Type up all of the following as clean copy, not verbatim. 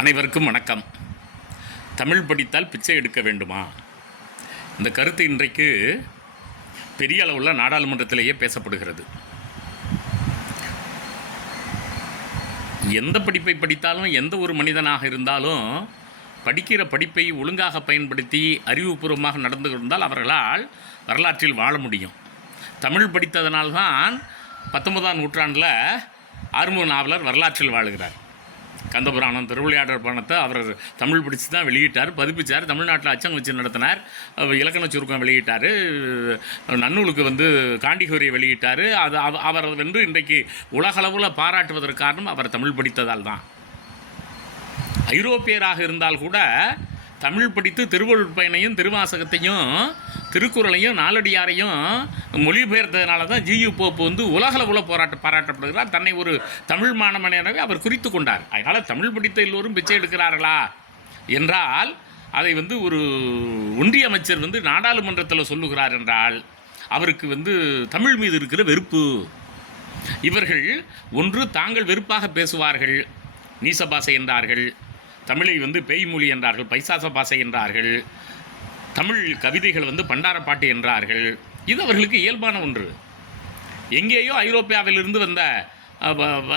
அனைவருக்கும் வணக்கம். தமிழ் படித்தால் பிச்சை எடுக்க வேண்டுமா? இந்த கருத்து இன்றைக்கு பெரிய அளவில் நாடாளுமன்றத்திலேயே பேசப்படுகிறது. எந்த படிப்பை படித்தாலும் எந்த ஒரு மனிதனாக இருந்தாலும் படிக்கிற படிப்பை ஒழுங்காக பயன்படுத்தி அறிவுபூர்வமாக நடந்து கொண்டால் அவர்களால் வரலாற்றில் வாழ முடியும். தமிழ் படித்ததனால்தான் 19ஆம் நூற்றாண்டில் ஆறுமுக நாவலர் வரலாற்றில் வாழுகிறார். கந்தபுராணம், திருவிளையாடற் புராணத்தை அவர் தமிழ் படித்து தான் வெளியிட்டார், பதிப்பிச்சார். தமிழ்நாட்டில் அச்சகம் வச்சு நடத்தினார். இலக்கண சுருக்கம் வெளியிட்டார். நன்னூலுக்கு காண்டிகோரியை வெளியிட்டார். அது அவர் இன்றைக்கு உலகளவில் பாராட்டுவதற்கு காரணம் அவர் தமிழ் படித்ததால் தான். ஐரோப்பியராக இருந்தால் கூட தமிழ் படித்து திருவள்ளுவர் பயனையும் திருவாசகத்தையும் திருக்குறளையும் நாலடியாரையும் மொழிபெயர்த்ததுனால தான் ஜியு போப்பு உலகளவில் பாராட்டப்படுகிறார். தன்னை ஒரு தமிழ் மாணவனவே அவர் குறித்து கொண்டார். அதனால் தமிழ் படித்த எல்லோரும் பிச்சை எடுக்கிறார்களா என்றால் அதை ஒரு ஒன்றிய அமைச்சர் நாடாளுமன்றத்தில் சொல்லுகிறார் என்றால் அவருக்கு தமிழ் மீது இருக்கிற வெறுப்பு. இவர்கள் ஒன்று தாங்கள் வெறுப்பாக பேசுவார்கள், நீச பாசை என்றார்கள், தமிழை பேய்மொழி என்றார்கள், பைசாச பாசை என்றார்கள், தமிழ் கவிதைகள் பண்டாரப்பாட்டு என்றார்கள். இது அவர்களுக்கு இயல்பான ஒன்று. எங்கேயோ ஐரோப்பியாவிலிருந்து வந்த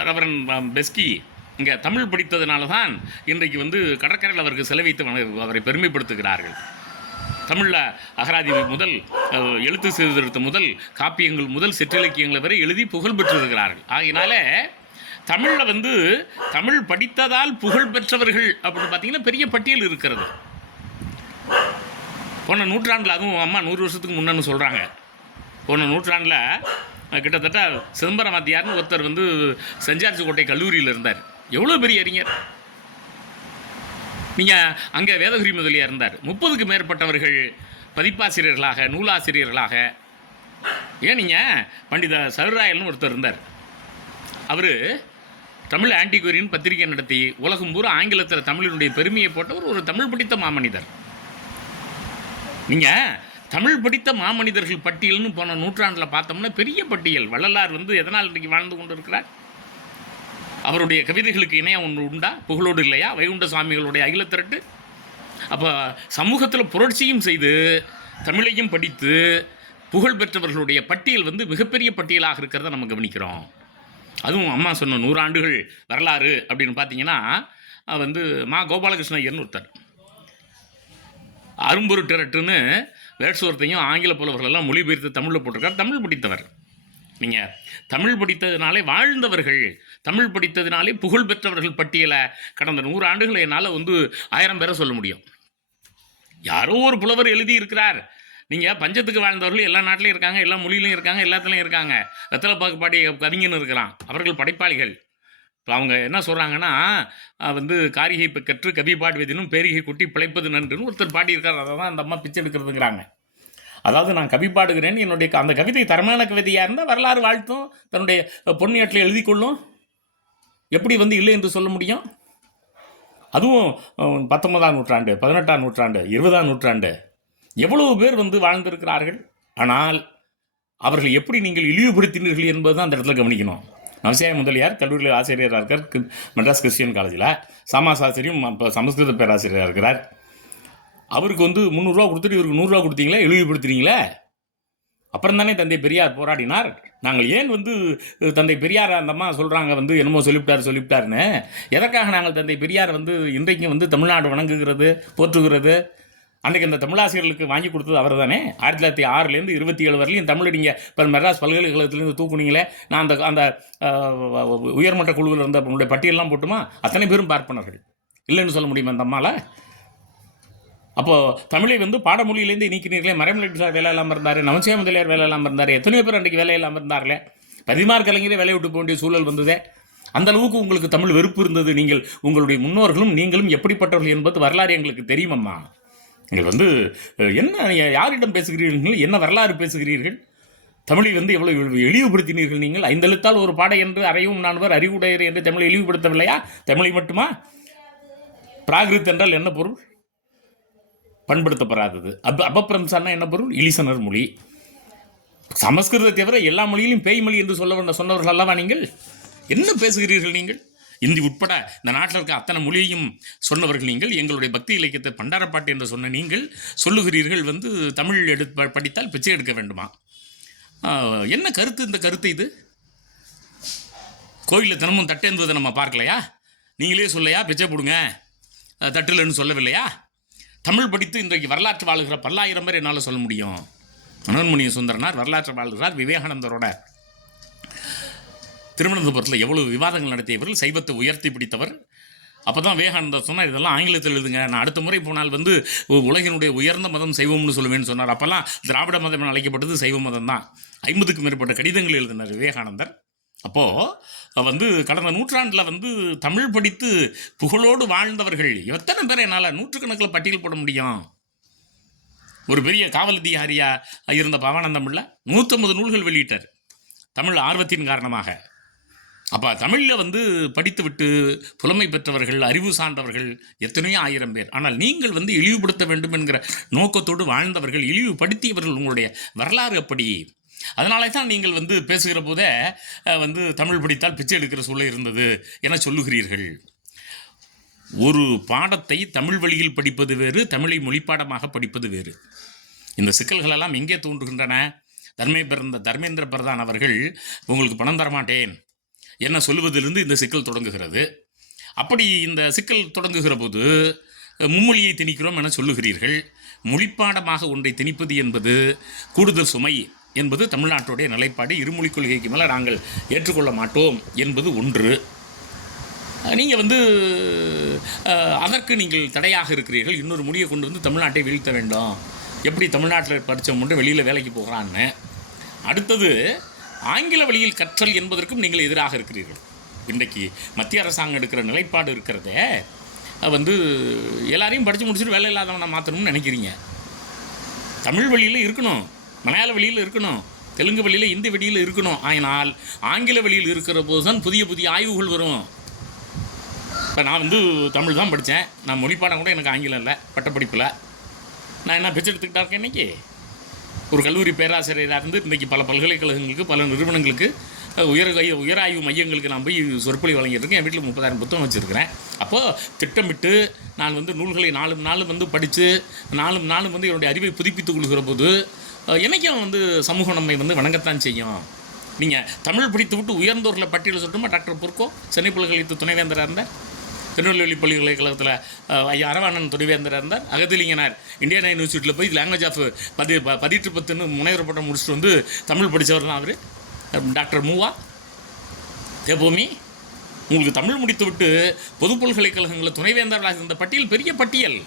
ரெவரன் பெஸ்கி இங்கே தமிழ் படித்ததுனால தான் இன்றைக்கு கடற்கரையில் அவருக்கு செலவைத்து அவரை பெருமைப்படுத்துகிறார்கள். தமிழில் அகராதி முதல் எழுத்து சீர்திருத்தம் முதல் காப்பியங்கள் முதல் சிற்றிலக்கியங்களை வரை எழுதி புகழ் பெற்றிருக்கிறார்கள். ஆகையினால தமிழில் தமிழ் படித்ததால் புகழ் பெற்றவர்கள் அப்படின்னு பார்த்தீங்கன்னா பெரிய பட்டியல் இருக்கிறது. போன நூற்றாண்டில், அதுவும் அம்மா 100 வருஷத்துக்கு முன்னன்னு சொல்கிறாங்க, போன நூற்றாண்டில் கிட்டத்தட்ட சிதம்பரம் வாத்தியார்னு ஒருத்தர் செஞ்சார்ஜி கோட்டை கல்லூரியில் இருந்தார். எவ்வளோ பெரிய அறிஞர்! நீங்கள் அங்கே வேதகிரி முதலியார் இருந்தார். 30க்கு மேற்பட்டவர்கள் பதிப்பாசிரியர்களாக, நூலாசிரியர்களாக. ஏன் நீங்கள் பண்டித சருராயல்னு ஒருத்தர் இருந்தார். அவர் தமிழ் ஆன்டிகுவரின் பத்திரிகை நடத்தி உலகம் பூரா ஆங்கிலத்தில் தமிழினுடைய பெருமையை போட்டவர் ஒரு தமிழ் படித்த மாமனிதர். நீங்கள் தமிழ் படித்த மாமனிதர்கள் பட்டியல்னு போன நூற்றாண்டில் பார்த்தோம்னா பெரிய பட்டியல். வள்ளலார் எதனால் இன்றைக்கு வாழ்ந்து கொண்டு இருக்கிறார்? அவருடைய கவிதைகளுக்கு இணையாக ஒன்று உண்டா? புகழோடு இல்லையா? வைகுண்ட சுவாமிகளுடைய அகிலத்திரட்டு. அப்போ சமூகத்தில் புரட்சியும் செய்து தமிழையும் படித்து புகழ் பெற்றவர்களுடைய பட்டியல் மிகப்பெரிய பட்டியலாக இருக்கிறத நம்ம கவனிக்கிறோம். அதுவும் அம்மா சொன்ன 100 ஆண்டுகள் வரலாறு அப்படின்னு பார்த்தீங்கன்னா மா கோபாலகிருஷ்ண ஐயர்னு ஒருத்தர், அரும்பொருட்டிரட்டுன்னு வேட்சுவரத்தையும் ஆங்கில புலவர்களெல்லாம் மொழிபெயர்த்து தமிழில் போட்டிருக்கார். தமிழ் படித்தவர். நீங்கள் தமிழ் படித்ததினாலே வாழ்ந்தவர்கள், தமிழ் படித்ததினாலே புகழ் பெற்றவர்கள் பட்டியலை கடந்த 100 ஆண்டுகளை என்னால் 1000 பேரை சொல்ல முடியும். யாரோ ஒரு புலவர் எழுதியிருக்கிறார். நீங்கள் பஞ்சத்துக்கு வாழ்ந்தவர்கள் எல்லா நாட்டிலையும் இருக்காங்க, எல்லா மொழியிலையும் இருக்காங்க, எல்லாத்துலேயும் இருக்காங்க. வெத்தலை பாக்கு பாடிய கவிஞன்னு இருக்கிறான். அவர்கள் படைப்பாளிகள். இப்போ அவங்க என்ன சொல்கிறாங்கன்னா காரிகை கற்று கவி பாடுவதினும் பேரிகை குட்டி பிழைப்பது நன்றுன்னு ஒருத்தர் பாடியிருக்கார். அதை தான் அந்த அம்மா பிச்சை எடுக்கிறதுங்கிறாங்க. அதாவது நான் கவி பாடுகிறேன், என்னுடைய அந்த கவிதை தரமான கவிதையாக இருந்தால் வரலாறு வாழ்த்தும், தன்னுடைய பொன்னியாட்டில் எழுதி கொள்ளும். எப்படி இல்லை என்று சொல்ல முடியும்? அதுவும் 19ஆம் நூற்றாண்டு, 18ஆம் நூற்றாண்டு, 20ஆம் நூற்றாண்டு எவ்வளவு பேர் வாழ்ந்திருக்கிறார்கள். ஆனால் அவர்கள் எப்படி நீங்கள் இழிவுபடுத்தினீர்கள் என்பது தான் அந்த இடத்துல கவனிக்கணும். நவசியாய முதலியார் கல்லூரியில் ஆசிரியராக இருக்கார், மெட்ராஸ் கிறிஸ்டியன் காலேஜில். சாமாசாஸ்திரியும் இப்போ சமஸ்கிருத பேராசிரியராக இருக்கிறார். அவருக்கு 300 ரூபா கொடுத்துட்டு இவருக்கு 100 ரூபா கொடுத்தீங்களே, இழிவுபடுத்துறீங்களே. அப்புறம் தானே தந்தை பெரியார் போராடினார். நாங்கள் ஏன் தந்தை பெரியார் அந்தம்மா சொல்கிறாங்க என்னமோ சொல்லிவிட்டாருன்னு. எதற்காக நாங்கள் தந்தை பெரியார் இன்றைக்கும் தமிழ்நாடு வணங்குகிறது, போற்றுகிறது? அன்றைக்கு அந்த தமிழாசிரியர்களுக்கு வாங்கி கொடுத்தது அவர் தானே. 1906லேருந்து 27 வரையிலையும் தமிழடிங்க இப்போ மெட்ராஸ் பல்கலைக்கழகத்திலேருந்து தூக்குனீங்களே. நான் அந்த உயர்மட்ட குழுவில் இருந்த உங்களுடைய பட்டியலெலாம் போட்டுமா? அத்தனை பேரும் பார்ப்பனர்கள். இல்லைன்னு சொல்ல முடியுமா அந்த அம்மாவில்? அப்போது தமிழை பாடமொழியிலேருந்து நீக்கினீர்களே. மறைமலை வேலை இல்லாமல் இருந்தார், நவசிய முதலியார் வேலை இல்லாமல் இருந்தார், எத்தனையோ பேர் அன்றைக்கு வேலை இல்லாமல் இருந்தார்களே. பதிமார் கலைஞரே வேலையை விட்டு போக வேண்டிய சூழல் வந்ததே. அந்த அளவுக்கு உங்களுக்கு தமிழ் வெறுப்பு இருந்தது. நீங்கள் உங்களுடைய முன்னோர்களும் நீங்களும் எப்படிப்பட்டவர்கள் என்பது வரலாறு எங்களுக்கு தெரியுமம்மா. நீங்கள் என்ன யாரிடம் பேசுகிறீர்கள், என்ன வரலாறு பேசுகிறீர்கள்? தமிழை எவ்வளவு இழிவுபடுத்தினீர்கள் நீங்கள். 5 எழுத்தால் ஒரு பாடை என்று அறையும் 4 அறிவுடையர் என்று தமிழை இழிவுபடுத்தவில்லையா? தமிழை மட்டுமா? பிராகிருத் என்றால் என்ன பொருள்? பண்படுத்தப்படாதது. அபப்பிரம்சான்னா என்ன பொருள்? இலிசனர் மொழி. சமஸ்கிருதத்தை தவிர எல்லா மொழியிலும் பேய் மொழி என்று சொன்னவர்கள் அல்லவா நீங்கள்? என்ன பேசுகிறீர்கள் நீங்கள்? இந்தி உட்பட இந்த நாட்டில் இருக்க அத்தனை மொழியையும் சொன்னவர்கள் நீங்கள். எங்களுடைய பக்தி இலக்கியத்தை பண்டாரப்பாட்டு என்று சொன்ன நீங்கள் சொல்லுகிறீர்கள் வந்து தமிழ் படித்தால் பிச்சை எடுக்க வேண்டுமா? என்ன கருத்து இந்த கருத்து? இது கோயிலில் தினமும் தட்டேந்துவதை நம்ம பார்க்கலையா? நீங்களே சொல்லையா பிச்சை போடுங்க தட்டுலன்னு சொல்லவில்லையா? தமிழ் படித்து இன்றைக்கு வரலாற்று வாழ்கிற பல்லாயிரம் பேர் என்னால் சொல்ல முடியும். மனோன்மணிய சுந்தரனார் வரலாற்று வாழ்கிறார். விவேகானந்தரோட திருவனந்தபுரத்தில் எவ்வளவு விவாதங்கள் நடத்தியவர்கள், சைவத்தை உயர்த்தி பிடித்தவர். அப்போ தான் விவேகானந்தர் சொன்னார், இதெல்லாம் ஆங்கிலத்தில் எழுதுங்க, நான் அடுத்த முறை போனால் வந்து உலகினுடைய உயர்ந்த மதம் சைவம்னு சொல்லுவேன்னு சொன்னார். அப்போல்லாம் திராவிட மதம் என அழைக்கப்பட்டது சைவ மதம் தான். 50க்கும் மேற்பட்ட கடிதங்கள் எழுதினார் விவேகானந்தர். அப்போது வந்து கடந்த நூற்றாண்டில் வந்து தமிழ் படித்து புகழோடு வாழ்ந்தவர்கள் எத்தனை பேரை என்னால் நூற்றுக்கணக்கில் பட்டியல் போட முடியும். ஒரு பெரிய காவல் அதிகாரியாக இருந்த பவானந்தம் பிள்ளை 150 நூல்கள் வெளியிட்டார் தமிழ் ஆர்வத்தின் காரணமாக. அப்போ தமிழில் வந்து படித்து விட்டு புலமை பெற்றவர்கள், அறிவு சார்ந்தவர்கள் எத்தனையோ ஆயிரம் பேர். ஆனால் நீங்கள் வந்து இழிவுபடுத்த வேண்டும் என்கிற நோக்கத்தோடு வாழ்ந்தவர்கள், இழிவுபடுத்தியவர்கள் உங்களுடைய வரலாறு அப்படி. அதனால தான் நீங்கள் வந்து பேசுகிற போதே வந்து தமிழ் படித்தால் பிச்சை எடுக்கிற சூழல் இருந்தது என சொல்லுகிறீர்கள். ஒரு பாடத்தை தமிழ் வழியில் படிப்பது வேறு, தமிழை மொழிப்பாடமாக படிப்பது வேறு. இந்த சிக்கல்களெல்லாம் எங்கே தோன்றுகின்றன? தர்மேந்திர பிரதான் அவர்கள் உங்களுக்கு பணம் தரமாட்டேன் என்ன சொல்லுவதிலிருந்து இந்த சிக்கல் தொடங்குகிறது. அப்படி இந்த சிக்கல் தொடங்குகிற போது மும்மொழியை திணிக்கிறோம் என சொல்லுகிறீர்கள். மொழிப்பாடமாக ஒன்றை திணிப்பது என்பது கூடுதல் சுமை என்பது தமிழ்நாட்டுடைய நிலைப்பாடு. இருமொழிக் கொள்கைக்கு மேலே நாங்கள் ஏற்றுக்கொள்ள மாட்டோம் என்பது ஒன்று. நீங்கள் வந்து அதற்கு நீங்கள் தடையாக இருக்கிறீர்கள். இன்னொரு மொழியை கொண்டு வந்து தமிழ்நாட்டை வீழ்த்த வேண்டும். எப்படி தமிழ்நாட்டில் படித்தவங்க வெளியில் வேலைக்கு போகிறான்னு. அடுத்தது ஆங்கில வழியில் கற்றல் என்பதற்கும் நீங்கள் எதிராக இருக்கிறீர்கள். இன்றைக்கு மத்திய அரசாங்கம் எடுக்கிற நிலைப்பாடு இருக்கிறதே வந்து எல்லாரையும் படித்து முடிச்சுட்டு வேலை இல்லாதவனை மாற்றணும்னு நினைக்கிறீங்க. தமிழ் வழியில் இருக்கணும், மலையாள வழியில் இருக்கணும், தெலுங்கு வழியில், இந்தி வழியில் இருக்கணும். ஆனால் ஆங்கில வழியில் இருக்கிற போது தான் புதிய புதிய ஆய்வுகள் வரும். இப்போ நான் வந்து தமிழ் தான் படித்தேன். நான் மொழிப்பாடம் கூட எனக்கு ஆங்கிலம் இல்லை பட்டப்படிப்பில். நான் என்ன பிச்சை எடுத்துக்கிட்டா இருக்கேன்? இன்றைக்கி ஒரு கல்லூரி பேராசிரியராக இருந்து இன்றைக்கி பல பல்கலைக்கழகங்களுக்கு, பல நிறுவனங்களுக்கு, உயராய்வு மையங்களுக்கு நான் போய் சொற்பொழி வழங்கிட்டுருக்கேன். என் வீட்டில் 30,000 புத்தகம் வச்சுருக்கிறேன். அப்போது திட்டமிட்டு நான் வந்து நூல்களை நாளும் வந்து படித்து நாளும் வந்து என்னுடைய அறிவை புதுப்பித்துக் கொள்கிற போது என்றைக்கும் வந்து சமூகம் நம்மை வந்து வணங்கத்தான் செய்யும். நீங்கள் தமிழ் படித்து விட்டு உயர்ந்தோர்களை பட்டியலில் சொல்லட்டுமா? டாக்டர் பொற்கோ சென்னை பல்கலைக்கழகத்து துணைவேந்தராக இருந்தார். திருநெல்வேலி பல்கலைக்கழகத்தில் ஐயா அரவாணன் துணைவேந்தராக இருந்தார். அகத்திலிங்கனார் இந்தியன் யூனிவர்சிட்டியில் போய் லாங்குவேஜ் ஆஃப் 10 முனைவர் பட்டம் முடிச்சுட்டு வந்து தமிழ் படித்தவர் தான் அவர். டாக்டர் மூவா தேபூமி உங்களுக்கு தமிழ் முடித்து விட்டு பொது பல்கலைக்கழகங்களில் துணைவேந்தர்களாக இருந்த பட்டியல் பெரிய பட்டியல்.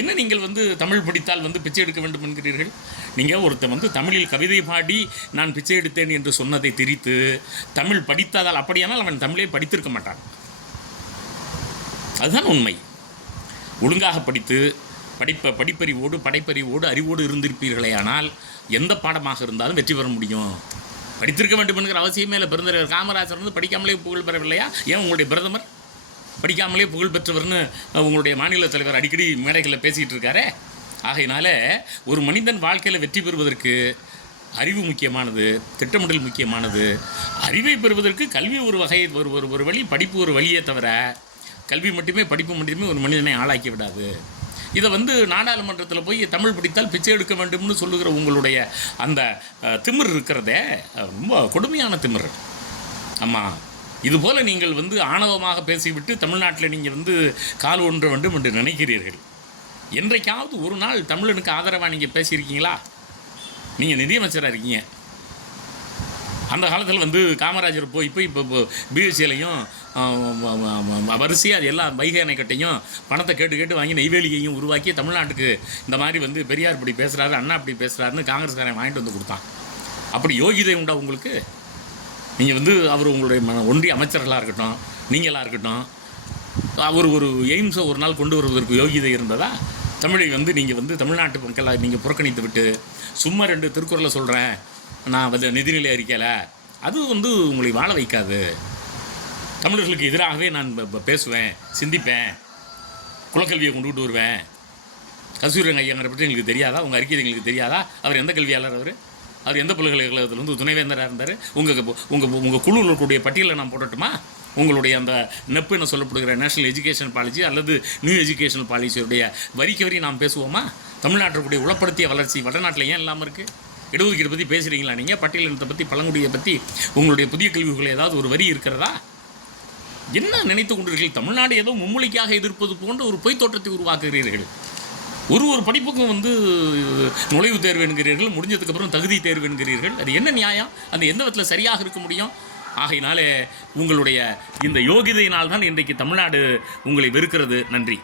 என்ன நீங்கள் வந்து தமிழ் படித்தால் வந்து பிச்சை எடுக்க வேண்டும் என்கிறீர்கள்? நீங்கள் ஒருத்தன் வந்து தமிழில் கவிதை பாடி நான் பிச்சை எடுத்தேன் என்று சொன்னதை திரித்து தமிழ் படித்ததால், அப்படியானால் அவன் தமிழே படித்திருக்க மாட்டான். அதுதான் உண்மை. ஒழுங்காக படித்து படைப்பறிவோடு அறிவோடு இருந்திருப்பீர்களே ஆனால் எந்த பாடமாக இருந்தாலும் வெற்றி பெற முடியும். படித்திருக்க வேண்டும் என்கிற அவசியமே இல்லை. பெருந்தலைவர் காமராஜர் வந்து படிக்காமலே புகழ் பெறவில்லையா? ஏன் உங்களுடைய பிரதமர் படிக்காமலே புகழ் பெற்றவர்னு உங்களுடைய மாநில தலைவர் அடிக்கடி மேடைகளில் பேசிக்கிட்டு இருக்காரே? ஆகையினால ஒரு மனிதன் வாழ்க்கையில் வெற்றி பெறுவதற்கு அறிவு முக்கியமானது, திட்டமிடல் முக்கியமானது. அறிவை பெறுவதற்கு கல்வி ஒரு வகை, ஒரு வழி, படிப்பு ஒரு வழியே தவிர கல்வி மட்டுமே, படிப்பு மட்டுமே ஒரு மனிதனை ஆளாக்கி விடாது. இதை வந்து நாடாளுமன்றத்தில் போய் தமிழ் படித்தால் பிச்சை எடுக்க வேண்டும்னு சொல்லுகிற உங்களுடைய அந்த திமிர் இருக்கிறதே ரொம்ப கொடுமையான திமிர். ஆமாம், இதுபோல் நீங்கள் வந்து ஆணவமாக பேசிவிட்டு தமிழ்நாட்டில் நீங்கள் வந்து கால் ஒன்ற வேண்டும் என்று நினைக்கிறீர்கள். என்றைக்காவது ஒரு நாள் தமிழனுக்கு ஆதரவாக நீங்கள் பேசியிருக்கீங்களா? நீங்கள் நிதியமைச்சராக இருக்கீங்க. அந்த காலத்தில் வந்து காமராஜர் இப்போ பிஎஸ்சியிலையும் வரிசையாக அது எல்லா வைகை அணைக்கட்டையும் பணத்தை கேட்டு வாங்கி நெய்வேலியையும் உருவாக்கி தமிழ்நாட்டுக்கு இந்த மாதிரி வந்து பெரியார் இப்படி பேசுகிறாரு, அண்ணா இப்படி பேசுகிறாருன்னு காங்கிரஸ்காரன் வாங்கிட்டு வந்து கொடுத்தான். அப்படி யோகிதை உண்டா உங்களுக்கு? நீங்கள் வந்து அவர் உங்களுடைய ஒன்றிய அமைச்சர்களாக இருக்கட்டும், நீங்களாக இருக்கட்டும், அவர் ஒரு எய்ம்ஸை ஒரு நாள் கொண்டு வருவதற்கு யோகிதை இருந்ததா? தமிழை வந்து நீங்கள் வந்து தமிழ்நாட்டு மக்களை நீங்கள் புறக்கணித்து விட்டு சும்மா 2 திருக்குறளை சொல்கிறேன் நான் வந்து நிதிநிலை அறிக்கையில், அது வந்து உங்களை வாழ வைக்காது. தமிழர்களுக்கு எதிராகவே நான் பேசுவேன், சிந்திப்பேன், குலக்கல்வியை கொண்டுகிட்டு வருவேன். கஸ்தூரிரங்க ஐயங்கிற பற்றி எங்களுக்கு தெரியாதா? உங்கள் அறிக்கை எங்களுக்கு தெரியாதா? அவர் எந்த கல்வியாளர்? அவர் எந்த பல்கலைக்கழகத்தில் வந்து துணைவேந்தராக இருந்தார்? உங்கள் குழுவில் இருக்கக்கூடிய பட்டியலை நான் போடட்டுமா? உங்களுடைய அந்த நெப்பு என சொல்லப்படுகிற நேஷனல் எஜுகேஷன் பாலிசி அல்லது நியூ எஜுகேஷனல் பாலிசியுடைய வரிக்கு வரி நாம் பேசுவோமா? தமிழ்நாட்டுடைய உளப்படுத்திய வளர்ச்சி வடநாட்டில் ஏன் இல்லாமல் இருக்குது? இடஒதுக்கீடு பற்றி பேசுகிறீங்களா நீங்கள்? பட்டியலினத்தை பற்றி, பழங்குடியை பற்றி உங்களுடைய புதிய கல்விகளை ஏதாவது ஒரு வரி இருக்கிறதா? என்ன நினைத்து கொண்டீர்கள்? தமிழ்நாடு ஏதோ மும்மொழிக்காக எதிர்ப்பது போன்ற ஒரு பொய் தோற்றத்தை உருவாக்குகிறீர்கள். ஒரு படிப்புக்கும் நுழைவுத் தேர்வு என்கிறீர்கள், முடிஞ்சதுக்கப்புறம் தகுதி தேர்வு என்கிறீர்கள். அது என்ன நியாயம்? அந்த எந்த விதத்தில் சரியாக இருக்க முடியும்? ஆகையினாலே உங்களுடைய இந்த யோகிதையினால் தான் இன்றைக்கு தமிழ்நாடு உங்களை வெறுக்கிறது. நன்றி.